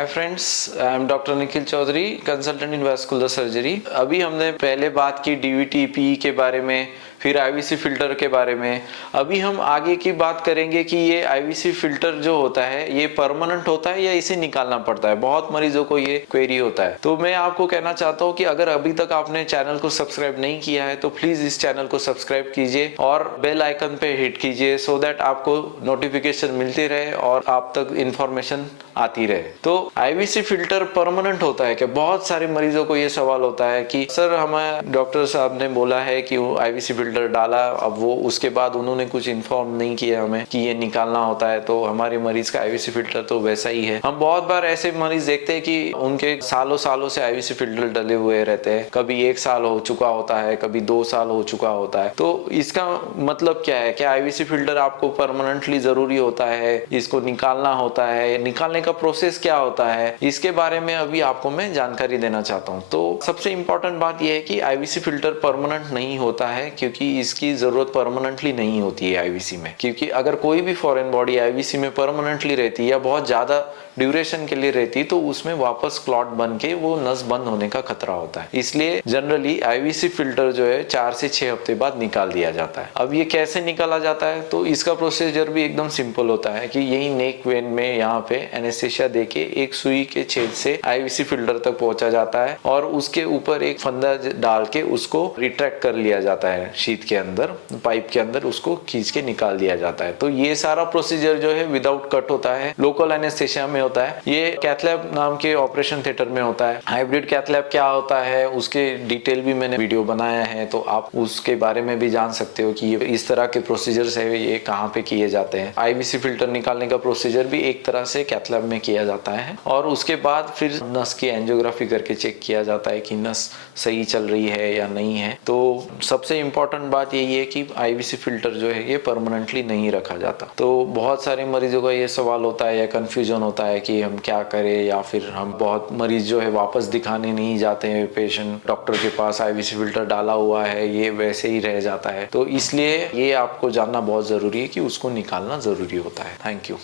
Hi friends, I am doctor Nikhil Chaudhary, consultant in vascular surgery. अभी हमने पहले बात की डीवीटी पी के बारे में, फिर आईवीसी फिल्टर के बारे में। अभी हम आगे की बात करेंगे कि ये आईवीसी फिल्टर जो होता है ये परमानेंट होता है या इसे निकालना पड़ता है। बहुत मरीजों को ये क्वेरी होता है। तो मैं आपको कहना चाहता हूँ कि अगर अभी तक आपने चैनल को सब्सक्राइब नहीं किया है तो प्लीज इस चैनल को सब्सक्राइब कीजिए और बेल आइकन पे हिट कीजिए, सो दैट आपको नोटिफिकेशन मिलती रहे और आप तक इंफॉर्मेशन आती रहे। तो आईवीसी फिल्टर परमानेंट होता है क्या? बहुत सारे मरीजों को ये सवाल होता है कि सर हमें डॉक्टर साहब ने बोला है कि वो आईवीसी फिल्टर डाला, अब वो उसके बाद उन्होंने कुछ इन्फॉर्म नहीं किया हमें कि ये निकालना होता है, तो हमारे मरीज का आईवीसी फिल्टर तो वैसा ही है। हम बहुत बार ऐसे मरीज देखते हैं कि उनके सालों सालों से आईवीसी फिल्टर डले हुए रहते हैं। कभी 1 साल हो चुका होता है, कभी 2 साल हो चुका होता है। तो इसका मतलब क्या है? क्या आईवीसी फिल्टर आपको परमानेंटली जरूरी होता है? इसको निकालना होता है? निकालने का प्रोसेस क्या होता है? इसके बारे में अभी आपको मैं जानकारी देना चाहता हूँ। तो सबसे इंपॉर्टेंट बात यह है कि आईवीसी फिल्टर परमानेंट नहीं होता है, क्योंकि इसकी जरूरत परमानेंटली नहीं होती है आईवीसी में। क्योंकि अगर कोई भी फॉरेन बॉडी आईवीसी में परमानेंटली रहती है या बहुत ज्यादा ड्यूरेशन के लिए रहती है तो उसमें वापस क्लॉट बन के वो नस बंद होने का खतरा होता है। इसलिए जनरली आईवीसी फिल्टर जो है 4 से 6 हफ्ते बाद निकाल दिया जाता है। अब ये कैसे निकाला जाता है? तो इसका प्रोसीजर भी एकदम सिंपल होता है कि यही नेक वेन में यहाँ पे एनेस्थेसिया देके एक सुई के छेद से आईवीसी फिल्टर तक पहुंचा जाता है और उसके ऊपर एक फंदा डाल के उसको रिट्रैक्ट कर लिया जाता है। शीट के अंदर, पाइप के अंदर उसको खींच के निकाल दिया जाता है। तो ये सारा प्रोसीजर जो है विदाउट कट होता है, लोकल एनेस्थेसिया में होता है। ये कैथलैब नाम के ऑपरेशन थिएटर में होता है। हाइब्रिड कैथलैब क्या होता है उसके डिटेल भी मैंने वीडियो बनाया है, तो आप उसके बारे में भी जान सकते हो कि ये इस तरह के प्रोसीजर्स है, ये कहाँ पे किए जाते हैं। आईवीसी फिल्टर निकालने का प्रोसीजर भी एक तरह से कैथलैब में किया जाता है और उसके बाद फिर नस की एंजियोग्राफी करके चेक किया जाता है कि नस सही चल रही है या नहीं है। तो सबसे इंपॉर्टेंट बात यही है कि आईवीसी फिल्टर जो है ये परमानेंटली नहीं रखा जाता। तो बहुत सारे मरीजों का ये सवाल होता है या कंफ्यूजन होता है कि हम क्या करें, या फिर हम बहुत मरीज जो है वापस दिखाने नहीं जाते हैं, पेशेंट डॉक्टर के पास आईवीसी फिल्टर डाला हुआ है ये वैसे ही रह जाता है। तो इसलिए ये आपको जानना बहुत जरूरी है कि उसको निकालना जरूरी होता है। Thank you.